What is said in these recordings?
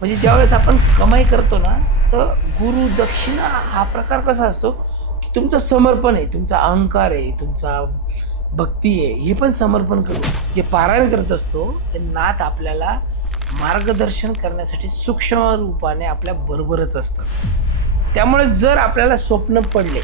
म्हणजे ज्यावेळेस आपण कमाई करतो ना तर गुरु दक्षिणा हा प्रकार कसा असतो की तुमचं समर्पण आहे तुमचा अहंकार आहे तुमचा भक्ती आहे हे पण समर्पण करू जे पारायण करत असतो ते नाथ आपल्याला मार्गदर्शन करण्यासाठी सूक्ष्म रूपाने आपल्या बरोबरच असतात त्यामुळे जर आपल्याला स्वप्न पडले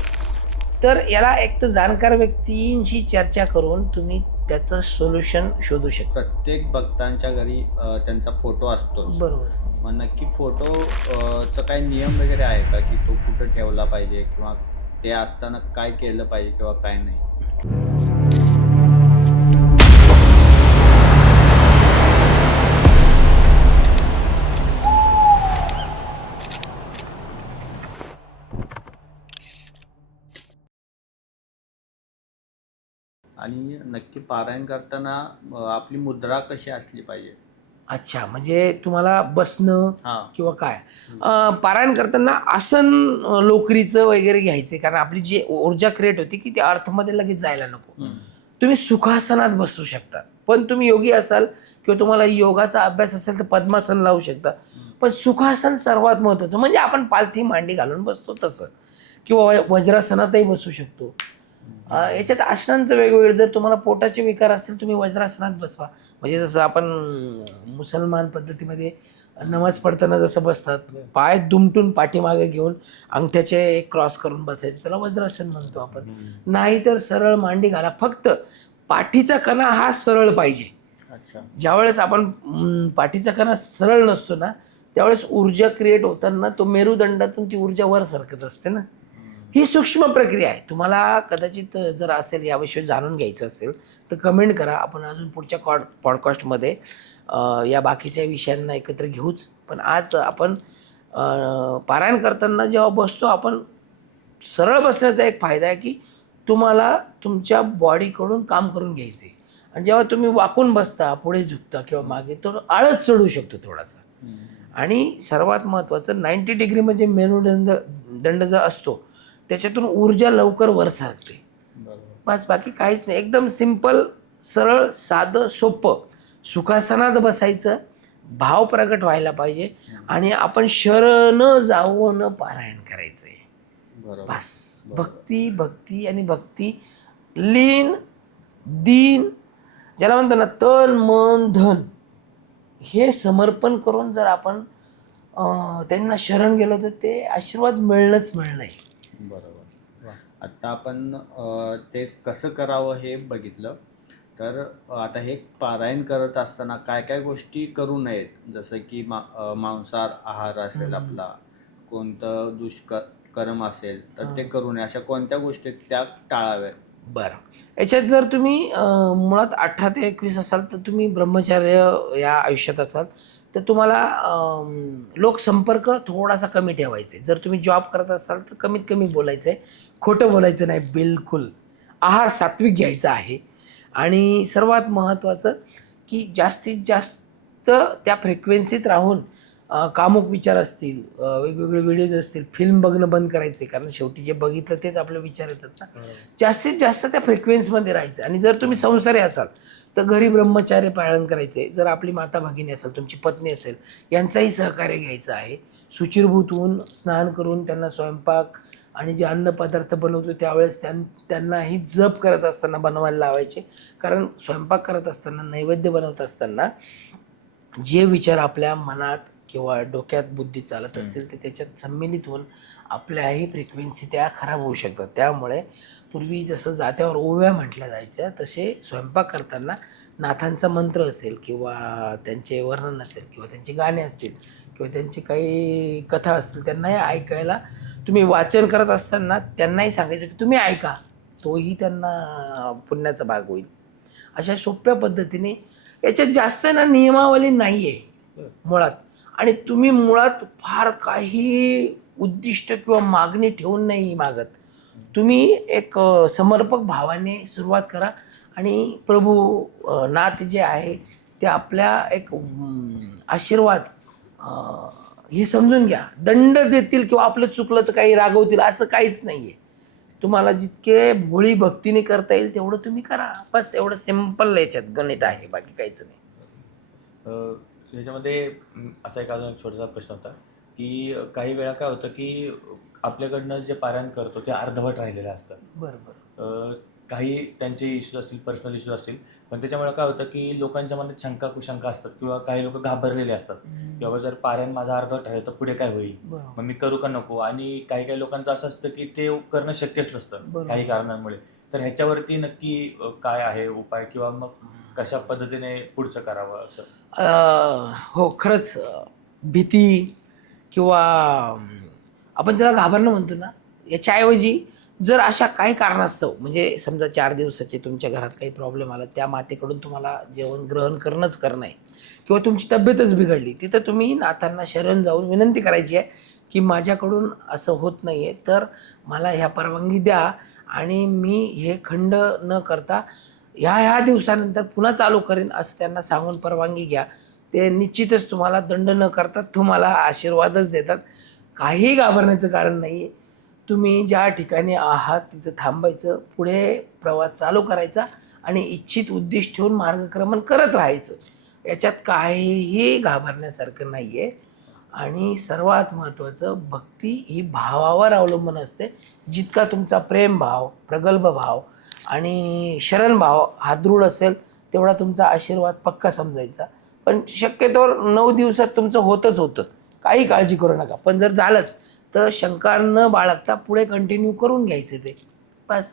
तर याला एक तर जाणकार व्यक्तींशी चर्चा करून तुम्ही त्याचं सोल्युशन शोधू शकता. प्रत्येक भक्तांच्या घरी त्यांचा फोटो असतोच. बरोबर. मग नक्की फोटो चा काही नियम वगैरे आहे का की तो कुठं ठेवला पाहिजे किंवा ते असताना काय केलं पाहिजे किंवा काय नाही? आणि नक्की पारायण करताना आपली मुद्रा कशी असली पाहिजे? अच्छा म्हणजे तुम्हाला बसणं हा. किंवा काय? अं, पारायण करताना आसन अं, लोकरीचं वगैरे घ्यायचे कारण आपली जी ऊर्जा क्रिएट होती की ती अर्थमध्ये लगेच जायला नको. तुम्ही सुखासनात बसू शकता. पण तुम्ही योगी असाल किंवा तुम्हाला योगाचा अभ्यास असेल तर पद्मासन लावू शकता. पण सुखासन सर्वात महत्त्वाचं. म्हणजे आपण पालथी मांडी घालून बसतो तसं. किंवा वज्रासनातही बसू शकतो. याच्यात आसनांचं वेगवेगळे जर तुम्हाला पोटाचे विकार असतील तुम्ही वज्रासनात बसवा. म्हणजे जसं आपण मुसलमान पद्धतीमध्ये नमाज पडताना जसं बसतात पाय दुमटून पाठीमागे घेऊन अंगठ्याचे एक क्रॉस करून बसायचं त्याला वज्रासन म्हणतो आपण. नाही तर सरळ मांडी घाला. फक्त पाठीचा कणा हा सरळ पाहिजे. अच्छा. ज्यावेळेस आपण पाठीचा कणा सरळ नसतो ना त्यावेळेस ऊर्जा क्रिएट होताना तो मेरुदंडातून ती ऊर्जा वर सरकत असते ना. ही सूक्ष्म प्रक्रिया आहे. तुम्हाला कदाचित जर असेल याविषयी जाणून घ्यायचं असेल तर कमेंट करा. आपण अजून पुढच्या कॉड पॉडकास्टमध्ये या बाकीच्या विषयांना एकत्र घेऊच. पण आज आपण पारायण करताना जेव्हा बसतो आपण सरळ बसण्याचा एक फायदा आहे की तुम्हाला तुमच्या बॉडीकडून काम करून घ्यायचं आणि जेव्हा तुम्ही वाकून बसता पुढे झुकता किंवा मागे तर आळस चढू शकतो थोडासा. आणि सर्वात महत्त्वाचं नाईंटी डिग्री म्हणजे मेरुदंड दंड जो असतो त्याच्यातून ऊर्जा लवकर वर बरोबर. बस बाकी काहीच नाही. एकदम सिंपल सरळ साधं सोपं. सुखासनात बसायचं. भाव प्रगट व्हायला पाहिजे. आणि आपण शरण जाऊन पारायण करायचं आहे बरोबर. बस. भक्ती भक्ती आणि भक्ती. लीन दीन. ज्याला म्हणतो ना तन मन धन. हे समर्पण करून जर आपण त्यांना शरण गेलो तर ते आशीर्वाद मिळणंच मिळणं आहे बरोबर. आता आपण ते कसं करावं हे बघितलं. तर आता हे पारायण करत असताना काय काय गोष्टी करू नयेत? जसं की मा मांसाहार आहार असेल आपला कोणतं दुष्कर कर्म असेल तर ते करू नये. अशा कोणत्या गोष्टी त्या टाळाव्यात? बरं. याच्यात जर तुम्ही मुळात अठरा ते एकवीस असाल तर तुम्ही ब्रह्मचर्य या आयुष्यात असाल. तर तुम्हाला लोकसंपर्क थोडासा कमी ठेवायचा आहे जर तुम्ही जॉब करत असाल तर कमीत कमी बोलायचं आहे खोटं बोलायचं नाही बिलकुल. आहार सात्विक घ्यायचा आहे. आणि सर्वात महत्त्वाचं की जास्तीत जास्त त्या फ्रिक्वेन्सीत राहून कामुक विचार असतील वेगवेगळे व्हिडिओज असतील फिल्म बघणं बंद करायचे कारण शेवटी जे बघितलं तेच आपले विचार येतात ना. जास्तीत जास्त त्या फ्रिक्वेन्सीमध्ये राहायचं. आणि जर तुम्ही संसारी असाल तर घरी ब्रह्मचार्य पालन करायचे जर आपली माता भगिनी असेल तुमची पत्नी असेल यांचाही सहकार्य घ्यायचं आहे. सुचिरभूत होऊन स्नान करून त्यांना स्वयंपाक आणि जे अन्नपदार्थ बनवतो त्यावेळेस त्यां त्यांनाही जप करत असताना बनवायला लावायचे. कारण स्वयंपाक करत असताना नैवेद्य बनवत असताना जे विचार आपल्या मनात किंवा डोक्यात बुद्धी चालत असतील ते त्याच्यात सम्मिलित होऊन आपल्याही फ्रिक्वेन्सी त्या खराब होऊ शकतात. त्यामुळे पूर्वी जसं जात्यावर ओव्या म्हटल्या जायच्या तसे स्वयंपाक करताना नाथांचा मंत्र असेल किंवा त्यांचे वर्णन असेल किंवा त्यांची गाणे असतील किंवा त्यांची काही कथा असतील त्यांनाही ऐकायला तुम्ही वाचन करत असताना त्यांनाही सांगायचं की तुम्ही ऐका तोही त्यांना पुण्याचा भाग होईल. अशा सोप्या पद्धतीने याच्यात जास्त ना नियमावली नाही आहे मुळात. आणि तुम्ही मुळात फार काही उद्दिष्ट किंवा मागणी ठेवून नाही मागत. तुम्ही एक समर्पक भावाने सुरुवात करा आणि प्रभू नाथ जे आहे ते आपल्या एक आशीर्वाद हे समजून घ्या. दंड देतील किंवा आपलं चुकलं तर काही रागवतील असं काहीच नाही आहे तुम्हाला जितके भोळी भक्तीने करता येईल तेवढं तुम्ही करा. बस एवढं सिंपल याच्यात गणित आहे बाकी काहीच नाही. अं, असा एक अजून छोटासा प्रश्न होता की काही वेळा काय होतं की आपल्याकडनं जे पारायण करतो ते अर्धवट राहिलेलं असतं. बरं बरं. अं, काही त्यांचे इश्यूज असतील पर्सनल इश्यूज असतील पण त्याच्यामुळे काय होतं की लोकांच्या मनात शंका कुशंका असतात किंवा काही लोक घाबरलेले असतात. की बाबा जर पारायण माझं अर्धवट राहिलं तर पुढे काय होईल? मग मी करू का नको? आणि काही काही लोकांचं असं असतं की ते करणं शक्यच नसतं बरोबर. काही कारणांमुळे. तर ह्याच्यावरती नक्की काय आहे उपाय किंवा मग कशा पद्धतीने पुढचं करावं असं? हो खरंच भीती किंवा आपण त्याला घाबरणं म्हणतो ना याच्याऐवजी जर अशा काही कारणास्तव म्हणजे समजा चार दिवसाचे तुमच्या घरात काही प्रॉब्लेम आला त्या मातेकडून तुम्हाला जेवण ग्रहण करणंच करणं आहे किंवा तुमची तब्येतच बिघडली तिथं तुम्ही नाथांना शरण जाऊन विनंती करायची आहे की माझ्याकडून असं होत नाही आहे तर मला ह्या परवानगी द्या आणि मी हे खंड न करता ह्या ह्या दिवसानंतर पुन्हा चालू करेन असं त्यांना सांगून परवानगी घ्या. ते निश्चितच तुम्हाला दंड न करता तुम्हाला आशीर्वादच देतात. काही घाबरण्याचं कारण नाही आहे तुम्ही ज्या ठिकाणी आहात तिथं थांबायचं पुढे प्रवास चालू करायचा आणि इच्छित उद्दिष्ट ठेवून मार्गक्रमण करत राहायचं. याच्यात काहीही घाबरण्यासारखं नाही आहे आणि सर्वात महत्त्वाचं भक्ती ही भावावर अवलंबून असते. जितका तुमचा प्रेमभाव प्रगल्भ भाव आणि शरणभाव हा दृढ असेल तेवढा तुमचा आशीर्वाद पक्का समजायचा. पण शक्यतोवर नऊ दिवसात तुमचं होतच होतं. काही काळजी करू नका. पण जर झालंच तर शंका न बाळगता पुढे कंटिन्यू करून घ्यायचं ते. बस.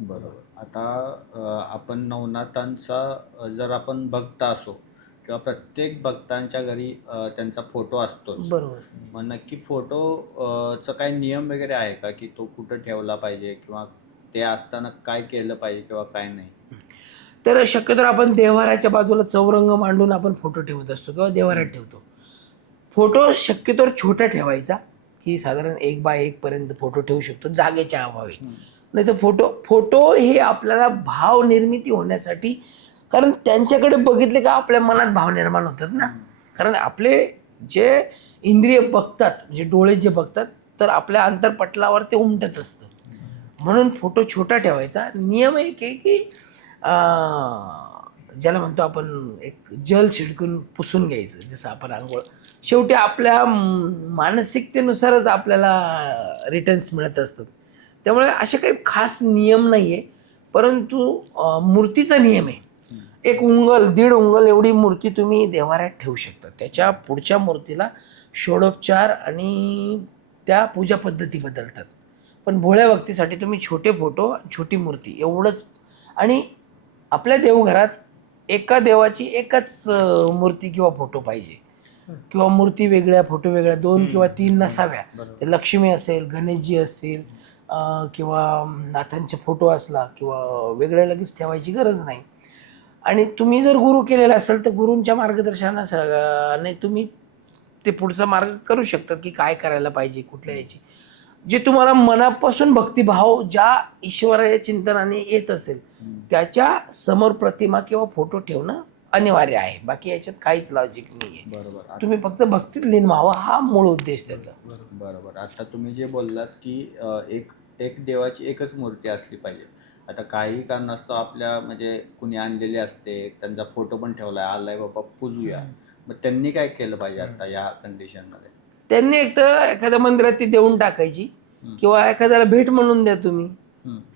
बरोबर. आता आपण नवनाथांचा जर आपण भक्त असो किंवा प्रत्येक भक्तांच्या घरी अ, त्यांचा फोटो असतोच. बरोबर. मग नक्की फोटो अ, चा काही नियम वगैरे आहे का? की तो कुठं ठेवला पाहिजे किंवा ते असताना काय केलं पाहिजे किंवा काय नाही? तर शक्यतो आपण देवाऱ्याच्या बाजूला चौरंग मांडून आपण फोटो ठेवत असतो किंवा देवाऱ्यात ठेवतो. फोटो शक्यतो छोटा ठेवायचा की साधारण एक बाय एक पर्यंत फोटो ठेवू शकतो जागेच्या अभावी. नाही तर फोटो फोटो हे आपल्याला भाव निर्मिती होण्यासाठी कारण त्यांच्याकडे बघितले का आपल्या मनात भाव निर्माण होतात ना. कारण आपले जे इंद्रिय बघतात म्हणजे डोळे जे बघतात तर आपल्या अंतरपटलावर ते उमटत असतं. म्हणून फोटो छोटा ठेवायचा. नियम एक आहे की ज्याला म्हणतो आपण एक जल शिडकून पुसून घ्यायचं. जसं आपण आंघोळ. शेवटी आपल्या मानसिकतेनुसारच आपल्याला रिटर्न्स मिळत असतात. त्यामुळे असे काही खास नियम नाही आहे परंतु मूर्तीचा नियम आहे. एक उंगल दीड उंगल एवढी मूर्ती तुम्ही देवाऱ्यात ठेवू शकता. त्याच्या पुढच्या मूर्तीला षोडोपचार आणि त्या पूजा पद्धती बदलतात. पण भोळ्या भक्तीसाठी तुम्ही छोटे फोटो छोटी मूर्ती एवढंच. आणि आपल्या देवघरात एका देवाची एकच मूर्ती किंवा फोटो पाहिजे. किंवा मूर्ती वेगळ्या फोटो वेगळ्या दोन किंवा तीन नसाव्या. ते लक्ष्मी असेल गणेशजी असतील किंवा नाथांचे फोटो असला किंवा वेगळ्या लगेच ठेवायची गरज नाही. आणि तुम्ही जर गुरु केलेला असेल तर गुरूंच्या मार्गदर्शनाने तुम्ही ते पुढचा मार्ग करू शकतात की काय करायला पाहिजे कुठल्या याची. जे तुम्हाला मनापासून भक्तिभाव ज्या ईश्वराच्या चिंतनाने येत असेल त्याच्यासमोर प्रतिमा किंवा फोटो ठेवणं अनिवार्य आहे. बाकी याच्यात काहीच लॉजिक नाही आहे बरोबर तुम्ही फक्त भक्तीत लीन व्हावं हा मूळ उद्देश त्याचा. बरोबर. आता तुम्ही जे बोललात की एक एक देवाची एकच मूर्ती असली पाहिजे. आता काही कारणास्तव आपल्या म्हणजे कुणी आणलेली असते त्यांचा फोटो पण ठेवलाय आलाय बाबा पूजूया. मग त्यांनी काय केलं पाहिजे आता या कंडिशनमध्ये? त्यांनी एक तर एखाद्या मंदिरात ती देऊन टाकायची. किंवा एखाद्याला भेट म्हणून द्या तुम्ही.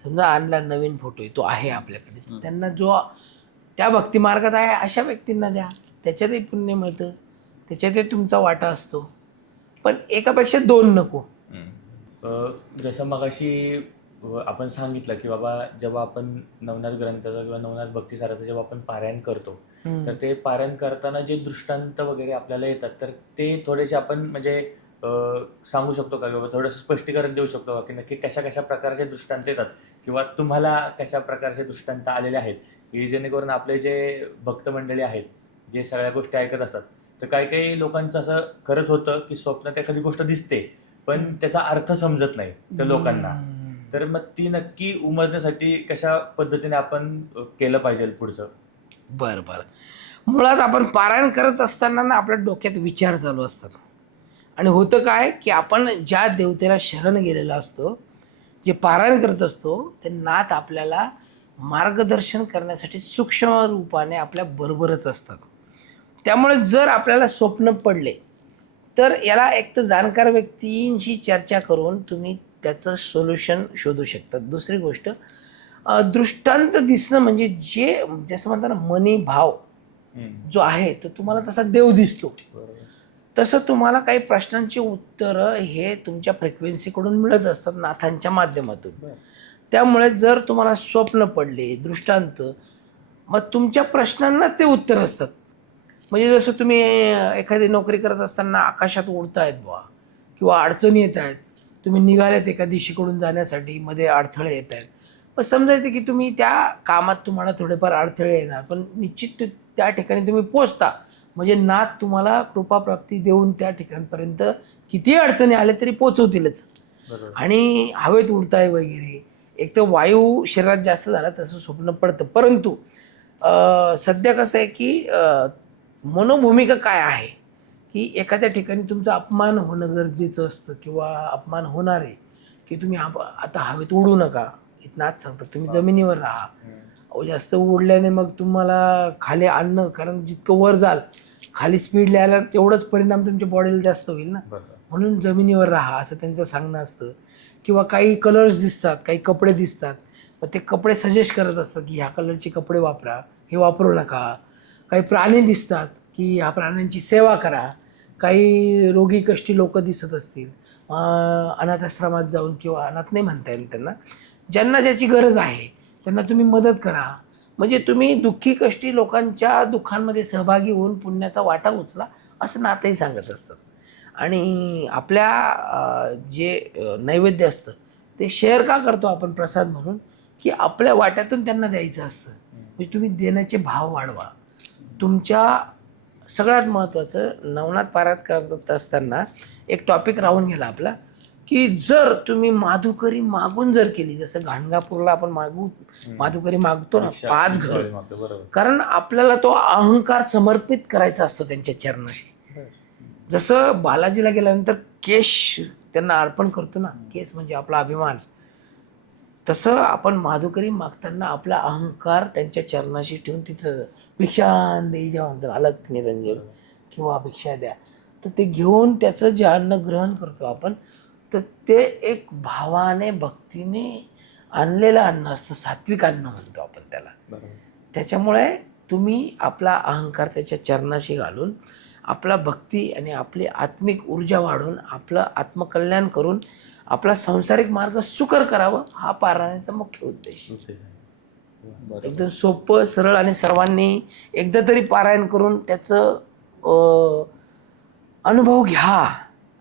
समजा आणला नवीन फोटो आहे तो आहे आपल्याकडे. त्यांना जो त्या भक्ती मार्गात आहे अशा व्यक्तींना द्या. त्याच्यातही पुण्य मिळतं. त्याच्यातही तुमचा वाटा असतो. पण एकापेक्षा दोन नको. अ, जसं मगाशी आपण सांगितलं की बाबा जेव्हा आपण नवनाथ ग्रंथाचं किंवा नवनाथ भक्तिसाराचं जेव्हा आपण पारायण करतो. तर ते पारायण करताना जे दृष्टांत वगैरे आपल्याला येतात तर ते थोडेसे आपण म्हणजे सांगू शकतो का? किंवा थोडंसं स्पष्टीकरण देऊ शकतो का? की नक्की कशा कशा प्रकारचे दृष्टांत येतात? किंवा तुम्हाला कशा प्रकारचे दृष्टांत आलेले आहेत? की जेणेकरून आपले जे भक्त मंडळी आहेत जे सगळ्या गोष्टी ऐकत असतात तर काही काही लोकांचं असं खरंच होतं की स्वप्नात एखादी गोष्ट दिसते पण त्याचा अर्थ समजत नाही त्या लोकांना. तर मग ती नक्की उमजण्यासाठी कशा पद्धतीने आपण केलं पाहिजे पुढचं? बरं बरं. मुळात आपण पारायण करत असताना ना आपल्या डोक्यात विचार चालू असतात. आणि होतं काय की आपण ज्या देवतेला शरण गेलेला असतो जे पारायण करत असतो ते नाथ आपल्याला मार्गदर्शन करण्यासाठी सूक्ष्म रूपाने आपल्या बरोबरच असतात. त्यामुळे जर आपल्याला स्वप्न पडले तर याला एक तर जाणकार व्यक्तींशी चर्चा करून तुम्ही त्याचं सोल्युशन शोधू शकतात दुसरी गोष्ट दृष्टांत दिसणं म्हणजे जे जसं म्हणतात ना मनी भाव. जो आहे तर तुम्हाला तसा देव दिसतो. तसं तुम्हाला काही प्रश्नांची उत्तरं हे तुमच्या फ्रिक्वेन्सीकडून मिळत असतात नाथांच्या माध्यमातून. त्यामुळे जर तुम्हाला स्वप्न पडले दृष्टांत मग तुमच्या प्रश्नांना ते उत्तर असतात म्हणजे जसं तुम्ही एखादी नोकरी करत असताना आकाशात उडतायत बुवा किंवा अडचणी येत आहेत तुम्ही निघाल्यात एका दिशेकडून जाण्यासाठी मध्ये अडथळे येत आहेत. मग समजायचं की तुम्ही त्या कामात तुम्हाला थोडेफार अडथळे येणार पण निश्चित त्या ठिकाणी तुम्ही पोचता. म्हणजे नाथ तुम्हाला कृपाप्राप्ती देऊन त्या ठिकाणपर्यंत कितीही अडचणी आल्या तरी पोचवतीलच. आणि हवेत उडताय वगैरे एक तर वायू शरीरात जास्त झाला तसं स्वप्न पडतं. परंतु सध्या कसं आहे की मनोभूमिका काय आहे? की एखाद्या ठिकाणी तुमचा अपमान होणं गरजेचं असतं किंवा अपमान होणार आहे की तुम्ही आप- आता हवेत उडू नका. इथं आज सांगतात तुम्ही जमिनीवर राहा. अहो जास्त उडल्याने मग तुम्हाला खाली आणणं कारण जितकं वर जाल खाली स्पीड लिहायला तेवढंच परिणाम तुमच्या बॉडीला जास्त होईल ना. बरोबर. म्हणून जमिनीवर राहा असं त्यांचं सांगणं असतं. किंवा काही कलर्स दिसतात काही कपडे दिसतात मग ते कपडे सजेस्ट करत असतात की ह्या कलरचे कपडे वापरा हे वापरू नका. काही प्राणी दिसतात की ह्या प्राण्यांची सेवा करा. काही रोगी कष्टी लोक दिसत असतील. अनाथाश्रमात जाऊन किंवा अनाथ नाही म्हणता येईल त्यांना. ज्यांना ज्याची गरज आहे त्यांना तुम्ही मदत करा. म्हणजे तुम्ही दुःखी कष्टी लोकांच्या दुःखांमध्ये सहभागी होऊन पुण्याचा वाटा उचला असं नातंही सांगत असतात. आणि आपल्या जे नैवेद्य असतं ते शेअर का करतो आपण प्रसाद म्हणून? की आपल्या वाट्यातून त्यांना द्यायचं असतं. म्हणजे तुम्ही देण्याचे भाव वाढवा. तुमच्या सगळ्यात महत्त्वाचं नवनाथ पारायण करत असताना एक टॉपिक राहून गेला आपला की जर तुम्ही माधुकरी मागून जर केली जसं गाणगापूरला आपण मागू माधुकरी मागतो ना पाच घर. कारण आपल्याला तो अहंकार समर्पित करायचा असतो त्यांच्या चरणाशी. जसं बालाजीला गेल्यानंतर केश त्यांना अर्पण करतो ना केस म्हणजे आपला अभिमान. तसं आपण माधुकरी मागताना आपला अहंकार त्यांच्या चरणाशी ठेवून तिथं भिक्षान देई जेव्हा म्हणतात अलक निरंजन किंवा भिक्षा द्या. तर ते घेऊन त्याचं जे अन्न ग्रहण करतो आपण तर ते एक भावाने भक्तीने आणलेलं अन्न असतं सात्विक अन्न म्हणतो आपण त्याला. त्याच्यामुळे तुम्ही आपला अहंकार त्याच्या चरणाशी घालून आपला भक्ती आणि आपली आत्मिक ऊर्जा वाढवून आपलं आत्मकल्याण करून आपला सांसारिक मार्ग सुकर करावं हा पारायणाचा मुख्य उद्देश. एकदम सोपं सरळ आणि सर्वांनी एकदा तरी पारायण करून त्याचं अनुभव घ्या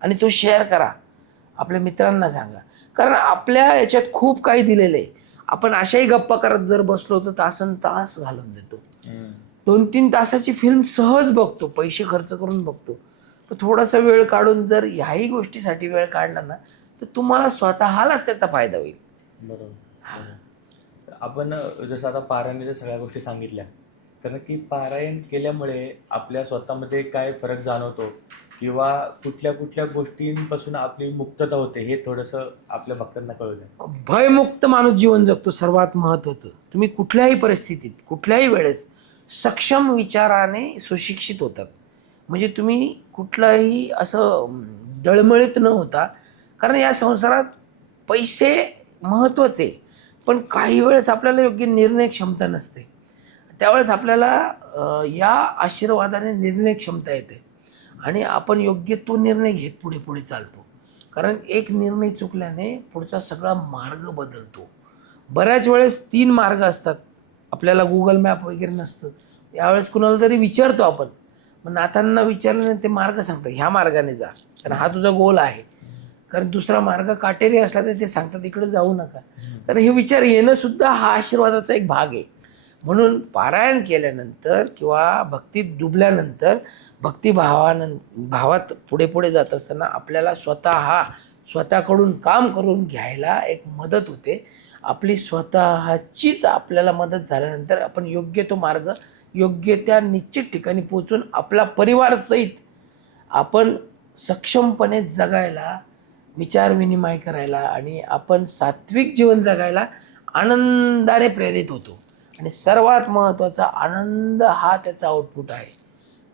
आणि तो शेअर करा. आपल्या मित्रांना सांगा. कारण आपल्या याच्यात खूप काही दिलेलं आहे. आपण अशाही गप्पा करत जर बसलो तर तासन तास घालून देतो. दोन तीन तासाची फिल्म सहज बघतो. पैसे खर्च करून बघतो. पण थोडासा वेळ काढून जर ह्याही गोष्टीसाठी वेळ काढला ना तर तुम्हाला स्वतःलाच त्याचा फायदा होईल. बरोबर. आपण जसं आता पारायणाच्या सगळ्या गोष्टी सांगितल्या तर की पारायण केल्यामुळे आपल्या स्वतःमध्ये काय फरक जाणवतो? किंवा कुठल्या कुठल्या गोष्टींपासून आपली मुक्तता होते हे थोडंसं आपल्या भक्तांना कळू द्या. भयमुक्त माणूस जीवन जगतो सर्वात महत्त्वाचं. तुम्ही कुठल्याही परिस्थितीत कुठल्याही वेळेस सक्षम विचाराने सुशिक्षित होतात. म्हणजे तुम्ही कुठलाही असं दळमळीत डळमळीत न होता कारण या संसारात पैसे महत्त्वाचे. पण काही वेळेस आपल्याला योग्य निर्णय क्षमता नसते. त्यावेळेस आपल्याला या आशीर्वादाने निर्णय क्षमता येते. आणि आपण योग्य तो निर्णय घेत पुढे पुढे चालतो. कारण एक निर्णय चुकल्याने पुढचा सगळा मार्ग बदलतो. बऱ्याच वेळेस तीन मार्ग असतात. आपल्याला गुगल मॅप वगैरे नसतं. यावेळेस कुणाला तरी विचारतो आपण. मग नाथांना विचारल्याने ते मार्ग सांगतात. ह्या मार्गाने जा. कारण हा तुझा गोल आहे. कारण दुसरा मार्ग काटेरी असला तर ते सांगतात इकडे जाऊ नका. कारण हे विचार येणं सुद्धा हा आशीर्वादाचा एक भाग आहे. म्हणून पारायण केल्यानंतर किंवा भक्तीत डुबल्यानंतर भक्तिभावानं भावात पुढे पुढे जात असताना आपल्याला स्वतः स्वतःकडून काम करून घ्यायला एक मदत होते. आपली स्वतःचीच आपल्याला मदत झाल्यानंतर आपण योग्य तो मार्ग योग्य त्या निश्चित ठिकाणी पोचून आपला परिवारसहित आपण सक्षमपणे जगायला विचारविनिमय करायला आणि आपण सात्विक जीवन जगायला आनंदाने प्रेरित होतो. आणि सर्वात महत्त्वाचा आनंद हा त्याचा आउटपुट आहे.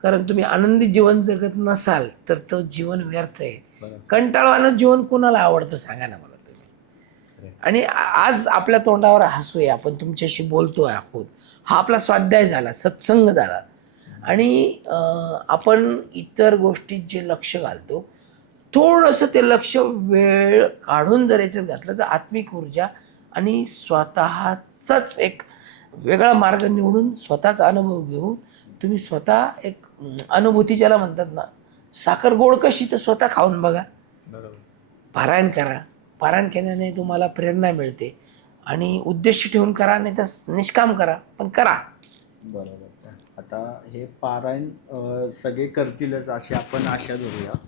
कारण तुम्ही आनंदी जीवन जगत नसाल तर तो जीवन व्यर्थ आहे. कंटाळवानं जीवन कोणाला आवडतं सांगा ना मला तुम्ही. आणि आज आपल्या तोंडावर हसू आहे आपण तुमच्याशी बोलतो आहोत. हा आपला स्वाध्याय झाला सत्संग झाला. आणि आपण इतर गोष्टीत जे लक्ष घालतो थोडंसं ते लक्ष वेळ काढून जर याच्यात घातलं तर आत्मिक ऊर्जा आणि स्वतःचाच एक वेगळा मार्ग निवडून स्वतःचा अनुभव घेऊन तुम्ही स्वतः एक अनुभूती ज्याला म्हणतात ना साखर गोड कशी तर स्वतः खाऊन बघा. बरोबर. पारायण करा. पारायण केल्याने तुम्हाला प्रेरणा मिळते आणि उद्देश ठेवून करा नाही तर निष्काम करा पण करा. बरोबर. आता हे पारायण सगळे करतीलच अशी आपण आशा धरूया.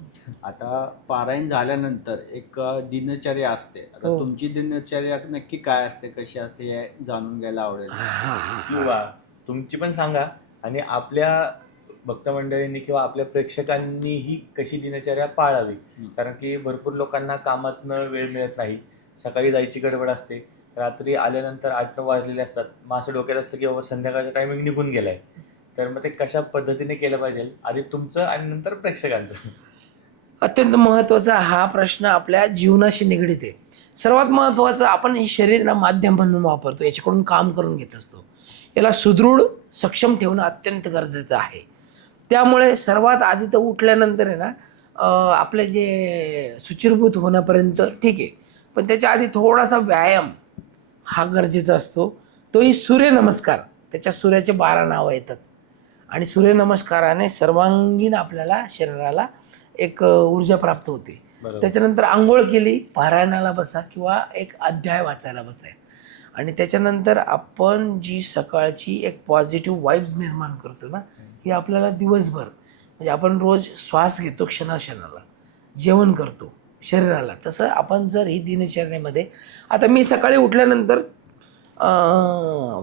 आता पारायण झाल्यानंतर एक दिनचर्या असते. आता हो. तुमची दिनचर्या नक्की काय असते कशी असते हे जाणून घ्यायला आवडेल. किंवा तुमची पण सांगा आणि आपल्या भक्त मंडळींनी किंवा आपल्या प्रेक्षकांनीही कशी दिनचर्या पाळावी. कारण की भरपूर लोकांना कामातनं वेळ मिळत नाही. सकाळी जायची गडबड असते. रात्री आल्यानंतर आठ नऊ वाजलेले असतात. मग असं डोक्यात असतं की बाबा संध्याकाळचा टायमिंग निघून गेलाय. तर मग ते कशा पद्धतीने केलं पाहिजे? आधी तुमचं आणि नंतर प्रेक्षकांचं. अत्यंत महत्त्वाचा हा प्रश्न आपल्या जीवनाशी निगडीत आहे. सर्वात महत्त्वाचं आपण हे शरीराला माध्यम म्हणून वापरतो याच्याकडून काम करून घेत असतो. याला सुदृढ सक्षम ठेवणं अत्यंत गरजेचं आहे. त्यामुळे सर्वात आधी तर उठल्यानंतर आहे ना आपले जे सुचिरभूत होण्यापर्यंत ठीक आहे. पण त्याच्या आधी थोडासा व्यायाम हा गरजेचा असतो. तोही सूर्यनमस्कार त्याच्या सूर्याचे बारा नावं येतात. आणि सूर्यनमस्काराने सर्वांगीण आपल्याला शरीराला एक ऊर्जा प्राप्त होते. त्याच्यानंतर आंघोळ केली पारायणाला बसा किंवा एक अध्याय वाचायला बसाय आणि त्याच्यानंतर आपण जी सकाळची एक पॉझिटिव्ह वाईब्स निर्माण करतो ना ही आपल्याला दिवसभर म्हणजे आपण रोज श्वास घेतो क्षणाक्षणाला जेवण करतो शरीराला. तसं आपण जर ही दिनचर्येमध्ये आता मी सकाळी उठल्यानंतर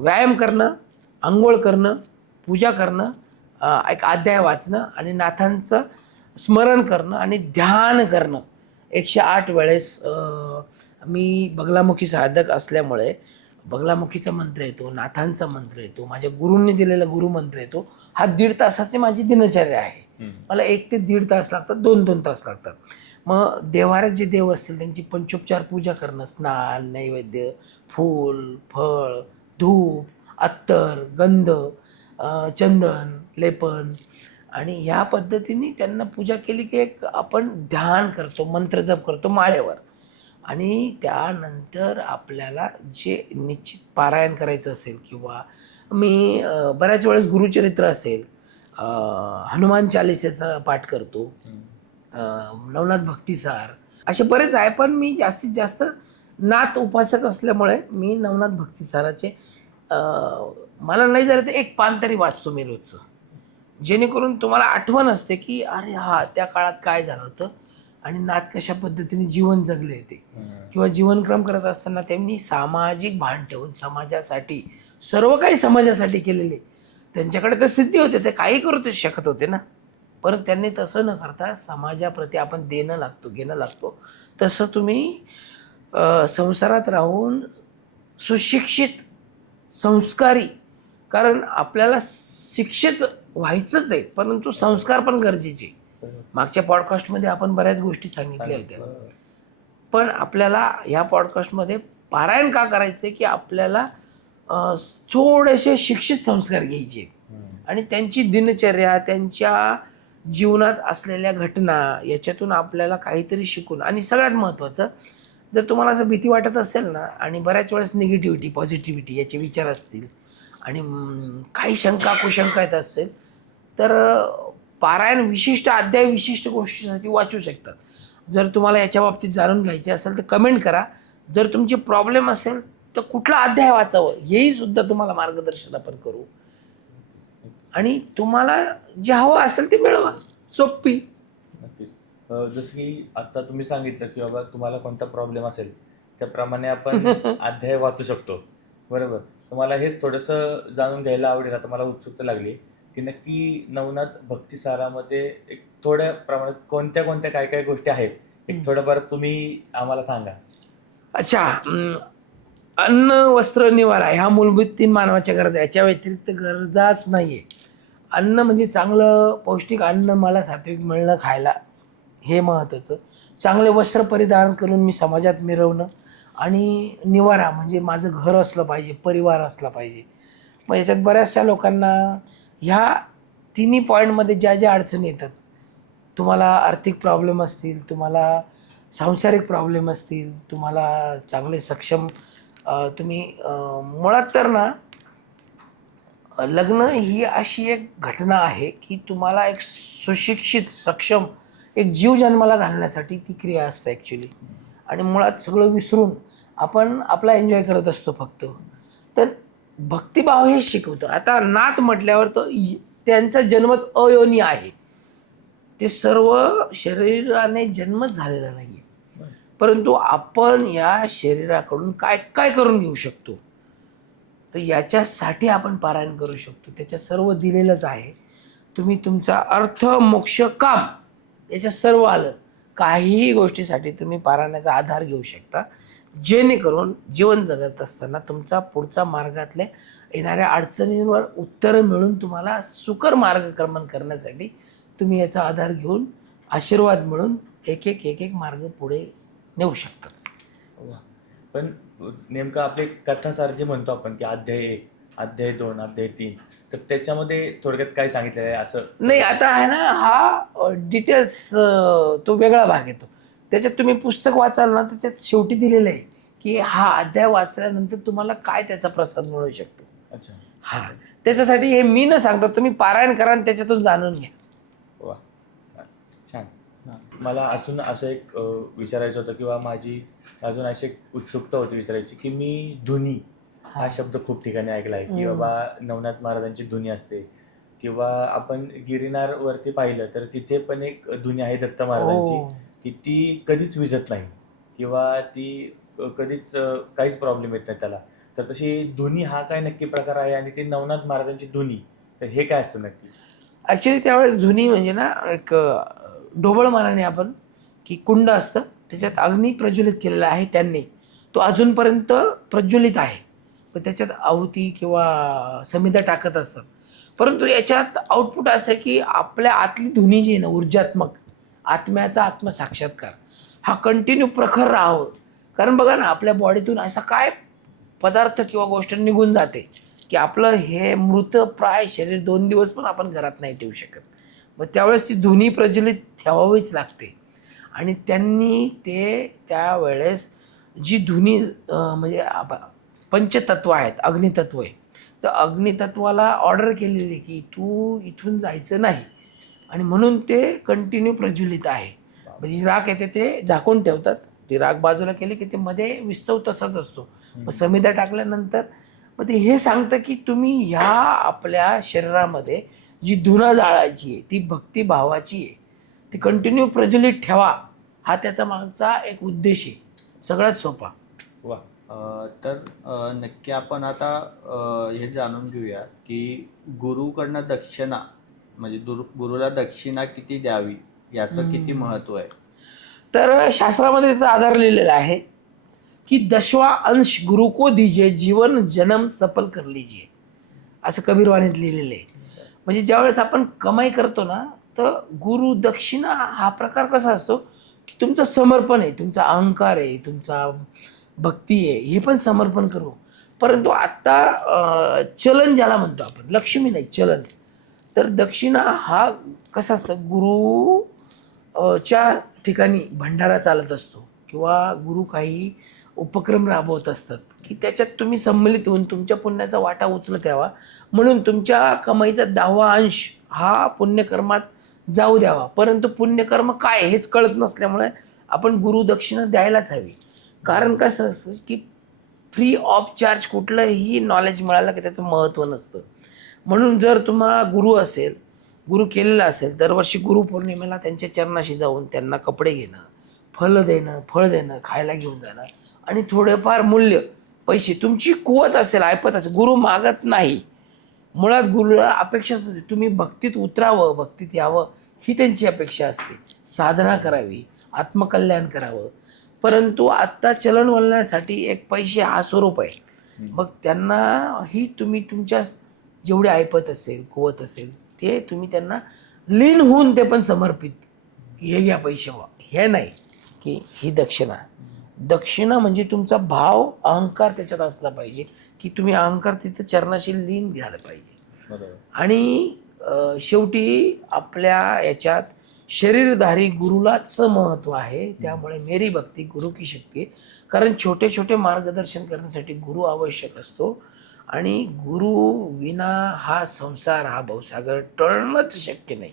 व्यायाम करणं आंघोळ करणं पूजा करणं एक अध्याय वाचणं आणि नाथांचं स्मरण करणं आणि ध्यान करणं. एकशे आठ वेळेस मी बगलामुखी साधक असल्यामुळे बगलामुखीचा मंत्र येतो नाथांचा मंत्र येतो माझ्या गुरूंनी दिलेला गुरुमंत्र येतो. हा दीड तासाची माझी दिनचर्या आहे. मला एक ते दीड तास लागतात दोन दोन तास लागतात. मग देवाऱ्यात जे देव असतील त्यांची पंचोपचार पूजा करणं स्नान नैवेद्य फूल फळ धूप अत्तर गंध चंदन लेपन आणि ह्या पद्धतीने त्यांना पूजा केली की एक आपण ध्यान करतो मंत्र जप करतो माळेवर. आणि त्यानंतर आपल्याला जे निश्चित पारायण करायचं असेल किंवा मी बऱ्याच वेळेस गुरुचरित्र असेल हनुमान चालिसेचा पाठ करतो नवनाथ भक्तिसार असे बरेच आहे. पण मी जास्तीत जास्त नाथ उपासक असल्यामुळे मी नवनाथ भक्तिसाराचे मला नाही झालं तर एक पान तरी वाचतो मी रोजचं. जेणेकरून तुम्हाला आठवण असते की अरे हा त्या काळात काय झालं होतं? आणि नाथ कशा पद्धतीने जीवन जगले ते. किंवा जीवनक्रम करत असताना त्यांनी सामाजिक भान ठेवून समाजासाठी सर्व काही समाजासाठी केलेले. त्यांच्याकडे तर सिद्धी होते ते काही करू शकत होते ना. परत त्यांनी तसं न करता समाजाप्रती आपण देणं लागतो घेणं लागतो. तसं तुम्ही संसारात राहून सुशिक्षित संस्कारी कारण आपल्याला शिक्षित व्हायचंच आहे परंतु संस्कार पण गरजेचे. मागच्या पॉडकास्टमध्ये आपण बऱ्याच गोष्टी सांगितल्या होत्या. पण आपल्याला ह्या पॉडकास्टमध्ये पारायण का करायचं आहे की आपल्याला थोडेसे शिक्षित संस्कार घ्यायचे. आणि त्यांची दिनचर्या त्यांच्या जीवनात असलेल्या घटना याच्यातून आपल्याला काहीतरी शिकून आणि सगळ्यात महत्त्वाचं जर तुम्हाला असं भीती वाटत असेल ना आणि बऱ्याच वेळेस निगेटिव्हिटी पॉझिटिव्हिटी याचे विचार असतील आणि काही शंका कुशंका येत असतील तर पारायण विशिष्ट अध्याय विशिष्ट गोष्टीसाठी वाचू शकतात. जर तुम्हाला याच्या बाबतीत जाणून घ्यायचे असेल तर कमेंट करा. जर तुमचे प्रॉब्लेम असेल तर कुठला अध्याय वाचावं हेही सुद्धा तुम्हाला मार्गदर्शन आपण करू. आणि तुम्हाला जे हवं असेल ते मिळवा. सोपी. जसं की आता तुम्ही सांगितलं की बाबा तुम्हाला कोणता प्रॉब्लेम असेल त्याप्रमाणे आपण अध्याय वाचू शकतो. बरोबर? तुम्हाला हेच थोडंसं जाणून घ्यायला आवडेल. आता मला उत्सुकता लागली की नक्की नवनाथ भक्तिसारामध्ये एक थोड्या प्रमाणात कोणत्या कोणत्या काय काय गोष्टी आहेत एक. थोडंफार तुम्ही आम्हाला सांगा. अच्छा अन्न वस्त्र निवारा ह्या मूलभूत तीन मानवाच्या गरजा याच्या व्यतिरिक्त गरजाच नाही आहे अन्न म्हणजे चांगलं पौष्टिक अन्न मला सात्विक मिळणं खायला हे महत्त्वाचं चांगले वस्त्र परिधान करून मी समाजात मिरवणं आणि निवारा म्हणजे माझं घर असलं पाहिजे परिवार असला पाहिजे. मग याच्यात बऱ्याचशा लोकांना ह्या तिन्ही पॉईंटमध्ये ज्या ज्या अडचणी येतात तुम्हाला आर्थिक प्रॉब्लेम असतील तुम्हाला सांसारिक प्रॉब्लेम असतील तुम्हाला चांगले सक्षम तुम्ही मुळात तर ना लग्न ही अशी एक घटना आहे की तुम्हाला एक सुशिक्षित सक्षम एक जीव जन्माला घालण्यासाठी ती क्रिया असते ॲक्च्युली आणि मुळात सगळं विसरून आपण आपला एन्जॉय करत असतो फक्त. तर भक्तिभाव हे शिकवतं. आता नाथ म्हटल्यावर तर त्यांचा जन्मच अयोनी आहे. ते सर्व शरीराने जन्मच झालेला नाही आहे परंतु आपण या शरीराकडून काय काय करून घेऊ शकतो? तर याच्यासाठी आपण पारायण करू शकतो. त्याच्या सर्व दिलेलंच आहे. तुम्ही तुमचा अर्थ मोक्ष काम याच्या सर्व आलं. काहीही गोष्टीसाठी तुम्ही पारायणाचा आधार घेऊ शकता. जेणेकरून जीवन जगत असताना तुमचा पुढचा मार्गातल्या येणाऱ्या अडचणींवर उत्तरं मिळून तुम्हाला सुकर मार्गक्रमण करण्यासाठी तुम्ही याचा आधार घेऊन आशीर्वाद मिळून एक एक एक एक मार्ग पुढे नेऊ शकतात. पण नेमकं आपले कथासार जे म्हणतो आपण की अध्याय एक अध्याय दोन अध्याय तीन तर त्याच्यामध्ये थोडक्यात काय सांगितलं आहे? असं नाही आता आहे ना हा डिटेल्स तो वेगळा भाग येतो. त्याच्यात तुम्ही पुस्तक वाचाल ना तर त्यात शेवटी दिलेलं आहे की हा अध्याय वाचल्यानंतर तुम्हाला काय त्याचा प्रसाद मिळू शकतो? अच्छा. हा. त्याच्यासाठी हे मी न सांगतो तुम्ही पारायण करा आणि त्याच्यातून जाणून घ्या. वा. छान. मला अजून असं एक विचारायचं होतं किंवा माझी अजून अशी एक उत्सुकता होती विचारायची की मी धुनी हा शब्द खूप ठिकाणी ऐकला आहे की. बाबा नवनाथ महाराजांची धुनी असते किंवा आपण गिरिनार वरती पाहिलं तर तिथे पण एक धुनी आहे दत्त महाराजांची. हो. की ती कधीच विजत नाही. किंवा ती क- कधीच काहीच प्रॉब्लेम येत नाही त्याला. तर तशी धुनी हा काय नक्की प्रकार आहे आणि ती नवनाथ महाराजांची धुनी तर हे काय असतं नक्की? ॲक्च्युली त्यावेळेस धुनी म्हणजे ना एक ढोबळ मानाने आपण की कुंड असतं त्याच्यात अग्नी प्रज्वलित केलेला आहे त्यांनी. तो अजूनपर्यंत प्रज्वलित आहे. पण त्याच्यात आहुती किंवा समिधा टाकत असतात. परंतु याच्यात आउटपुट असं आहे की आपल्या आतली धुनी जी आहे ना ऊर्जात्मक आत्म्याचा आत्मसाक्षात्कार. हा कंटिन्यू प्रखर राहावं कारण बघा ना आपल्या बॉडीतून असा काय पदार्थ किंवा गोष्ट निघून जाते की आपलं हे मृत प्राय शरीर दोन दिवस पण आपण घरात नाही ठेवू शकत. मग त्यावेळेस ती धुनी प्रज्वलित ठेवावीच लागते. आणि त्यांनी ते त्यावेळेस जी धुनी म्हणजे पंचतत्व आहेत अग्नितत्व आहे. तर अग्नितत्वाला ऑर्डर केलेली आहे की तू इथून जायचं नाही. आणि म्हणून ते कंटिन्यू प्रज्वलित आहे. म्हणजे जी राख येते ते झाकून ठेवतात. ती राख बाजूला केली की ते मध्ये विस्तव तसाच असतो. मग समिधा टाकल्यानंतर मग ते हे सांगतं की तुम्ही ह्या आपल्या शरीरामध्ये जी धुना जाळायची आहे ती भक्तिभावाची आहे ती कंटिन्यू प्रज्वलित ठेवा. हा त्याचा मागचा एक उद्देश आहे. सगळ्यात सोपा. वा. तर नक्की आपण आता हे जाणून घेऊया की गुरुकडनं दक्षिणा म्हणजे दुर गुरुला दक्षिणा किती द्यावी याचं किती महत्त्व आहे? तर शास्त्रामध्ये त्याचा आधार लिहिलेला आहे की दशवा अंश गुरु को दीजिए जीवन जन्म सफल कर लीजिए. असं कबीरवाणीत लिहिलेलं आहे. म्हणजे ज्यावेळेस आपण कमाई करतो ना तर गुरु दक्षिणा हा प्रकार कसा असतो? की तुमचं समर्पण आहे तुमचा अहंकार आहे तुमचा भक्ती आहे हे पण समर्पण करू. परंतु आत्ता चलन ज्याला म्हणतो आपण लक्ष्मी नाही चलन. तर दक्षिणा हा कसा असतं? गुरु च्या ठिकाणी भंडारा चालत असतो किंवा गुरु काही उपक्रम राबवत असतात की त्याच्यात तुम्ही सम्मिलित होऊन तुमच्या पुण्याचा वाटा उचलत यावा. म्हणून तुमच्या कमाईचा दहावा अंश हा पुण्यकर्मात जाऊ द्यावा. परंतु पुण्यकर्म काय हेच कळत नसल्यामुळे आपण गुरु दक्षिणा द्यायलाच हवी. कारण कसं असतं की फ्री ऑफ चार्ज कुठलंही नॉलेज मिळालं की त्याचं महत्त्व नसतं. म्हणून जर तुम्हाला गुरु असेल गुरु केलेला असेल दरवर्षी गुरुपौर्णिमेला त्यांच्या चरणाशी जाऊन त्यांना कपडे घेणं फलं देणं फळ देणं खायला घेऊन जाणं आणि थोडेफार मूल्य पैसे तुमची कुवत असेल ऐपत असेल गुरु मागत नाही. मुळात गुरुला अपेक्षा असते तुम्ही भक्तीत उतरावं भक्तीत यावं ही त्यांची अपेक्षा असते. साधना करावी आत्मकल्याण करावं. परंतु आत्ता चलनवलनासाठी एक पैसे हा स्वरूप आहे. मग त्यांना ही तुम्ही तुमच्या जेवढी ऐपत असेल कुवत असेल ते तुम्ही त्यांना लीन होऊन ते पण समर्पित. हे घ्या पैसे हे नाही की ही दक्षिणा. दक्षिणा म्हणजे तुमचा भाव अहंकार त्याच्यात असला पाहिजे की तुम्ही अहंकार तिथं चरणाशी लीन झालं पाहिजे. आणि शेवटी आपल्या याच्यात शरीरधारी गुरुलाच महत्त्व आहे. त्यामुळे मेरी भक्ती गुरु की शक्ती. कारण छोटे छोटे मार्गदर्शन करण्यासाठी गुरु आवश्यक असतो. आणि गुरु विना हा संसार हा भवसागर टळणंच शक्य नाही.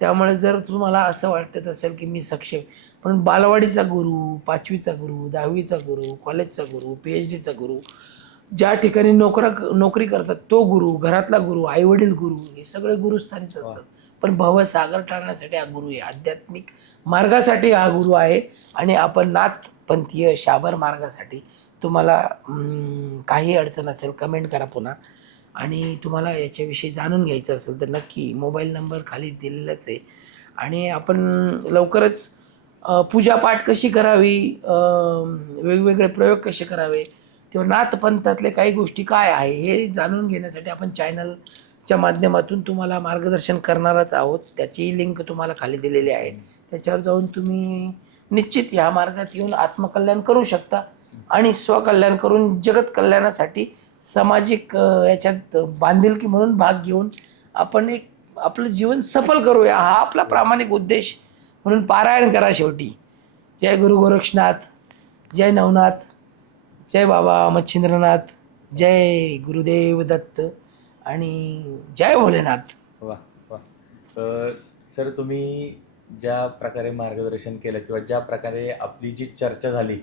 त्यामुळे जर तुम्हाला असं वाटत असेल की मी सक्षम पण बालवाडीचा गुरु पाचवीचा गुरु दहावीचा गुरु कॉलेजचा गुरु पी एच डीचा गुरु ज्या ठिकाणी नोकरा नोकरी करतात तो गुरु घरातला गुरु आईवडील गुरु हे सगळे गुरुस्थानीच असतात. पण भवसागर टाळण्यासाठी हा गुरु आहे. आध्यात्मिक मार्गासाठी हा गुरु आहे आणि आपण नाथपंथीय शाबर मार्गासाठी तुम्हाला काही अडचण असेल कमेंट करा पुन्हा. आणि तुम्हाला याच्याविषयी जाणून घ्यायचं असेल तर नक्की मोबाईल नंबर खाली दिलेलाच आहे. आणि आपण लवकरच पूजापाठ कशी करावी? वेगवेगळे प्रयोग कसे करावे? किंवा नाथपंथातले काही गोष्टी काय आहे? हे जाणून घेण्यासाठी आपण चॅनलच्या माध्यमातून तुम्हाला मार्गदर्शन करणारच आहोत. त्याची लिंक तुम्हाला खाली दिलेली आहे. त्याच्यावर जाऊन तुम्ही निश्चित ह्या मार्गात येऊन आत्मकल्याण करू शकता. आणि स्वकल्याण करून जगत कल्याणासाठी सामाजिक याच्यात बांधिलकी म्हणून भाग घेऊन आपण एक आपलं जीवन सफल करूया. हा आपला प्रामाणिक उद्देश. म्हणून पारायण करा शेवटी. जय गुरु गोरक्षनाथ जय नवनाथ जय बाबा मच्छिंद्रनाथ जय गुरुदेव दत्त आणि जय भोलेनाथ. वा वा. सर तुम्ही ज्या प्रकारे मार्गदर्शन केलं किंवा ज्या प्रकारे आपली जी चर्चा झाली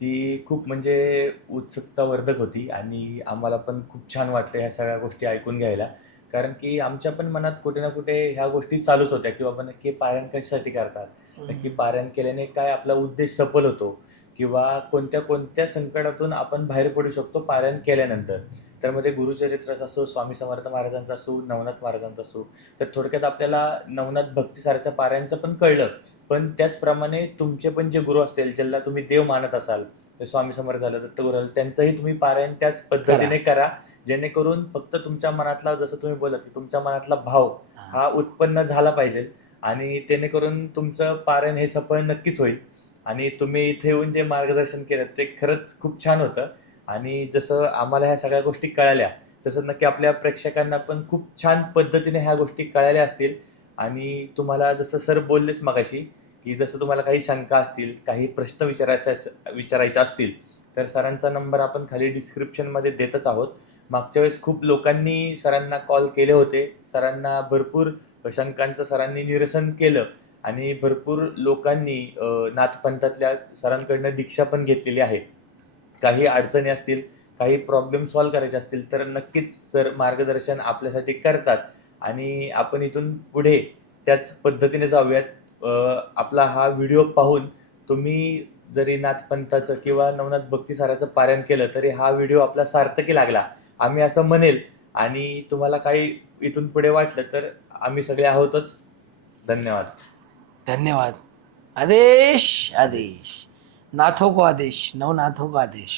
ती खूप म्हणजे उत्सुकतावर्धक होती आणि आम्हाला पण खूप छान वाटलं ह्या सगळ्या गोष्टी ऐकून घ्यायला. कारण की आमच्या पण मनात कुठे ना कुठे ह्या गोष्टी चालूच होत्या की बाबा नक्की पारायण कशासाठी करतात? नक्की पारायण केल्याने काय आपला उद्देश सफल होतो? किंवा कोणत्या कोणत्या संकटातून आपण बाहेर पडू शकतो पारायण केल्यानंतर? तर मध्ये गुरुचरित्राचा असो स्वामी समर्थ महाराजांचा असो नवनाथ महाराजांचा असो तर थोडक्यात आपल्याला नवनाथ भक्तीसारच्या पारायणचं पण कळलं. पण त्याचप्रमाणे तुमचे पण जे गुरु असतील ज्यांना तुम्ही देव मानत असाल ते स्वामी समर्थ झालं दत्तगुरु झालं त्यांचंही तुम्ही पारायण त्याच पद्धतीने करा. जेणेकरून फक्त तुमच्या मनातला जसं तुम्ही बोलत की तुमच्या मनातला भाव हा उत्पन्न झाला पाहिजे. आणि जेणेकरून तुमचं पारायण हे सफळ नक्कीच होईल. आणि तुम्ही इथे येऊन जे मार्गदर्शन केलं ते खरंच खूप छान होतं. आणि जसं आम्हाला ह्या सगळ्या गोष्टी कळाल्या तसं नक्की आपल्या प्रेक्षकांना पण खूप छान पद्धतीने ह्या गोष्टी कळाल्या असतील. आणि तुम्हाला जसं सर बोललेच मगाशी की जसं तुम्हाला काही शंका असतील काही प्रश्न विचारायचा विचारायचे असतील तर सरांचा नंबर आपण खाली डिस्क्रिप्शनमध्ये देतच आहोत. मागच्या वेळेस खूप लोकांनी सरांना कॉल केले होते. सरांना भरपूर शंकांचं सरांनी निरसन केलं आणि भरपूर लोकांनी नाथपंथातल्या सरांकडनं दीक्षा पण घेतलेली आहे. काही अडचणी असतील काही प्रॉब्लेम सॉल्व्ह करायचे असतील तर नक्कीच सर मार्गदर्शन आपल्यासाठी करतात. आणि आपण इथून पुढे त्याच पद्धतीने जाऊयात. आपला हा व्हिडिओ पाहून तुम्ही जरी नाथपंथाचं किंवा नवनाथ भक्तिसाराचं पारायण केलं तरी हा व्हिडिओ आपला सार्थकी लागला. आम्ही असं म्हणेल. आणि तुम्हाला काही इथून पुढे वाटलं तर आम्ही सगळे आहोतच. धन्यवाद. धन्यवाद. आदेश आदेश. नाथो को आदेश नवनाथो को आदेश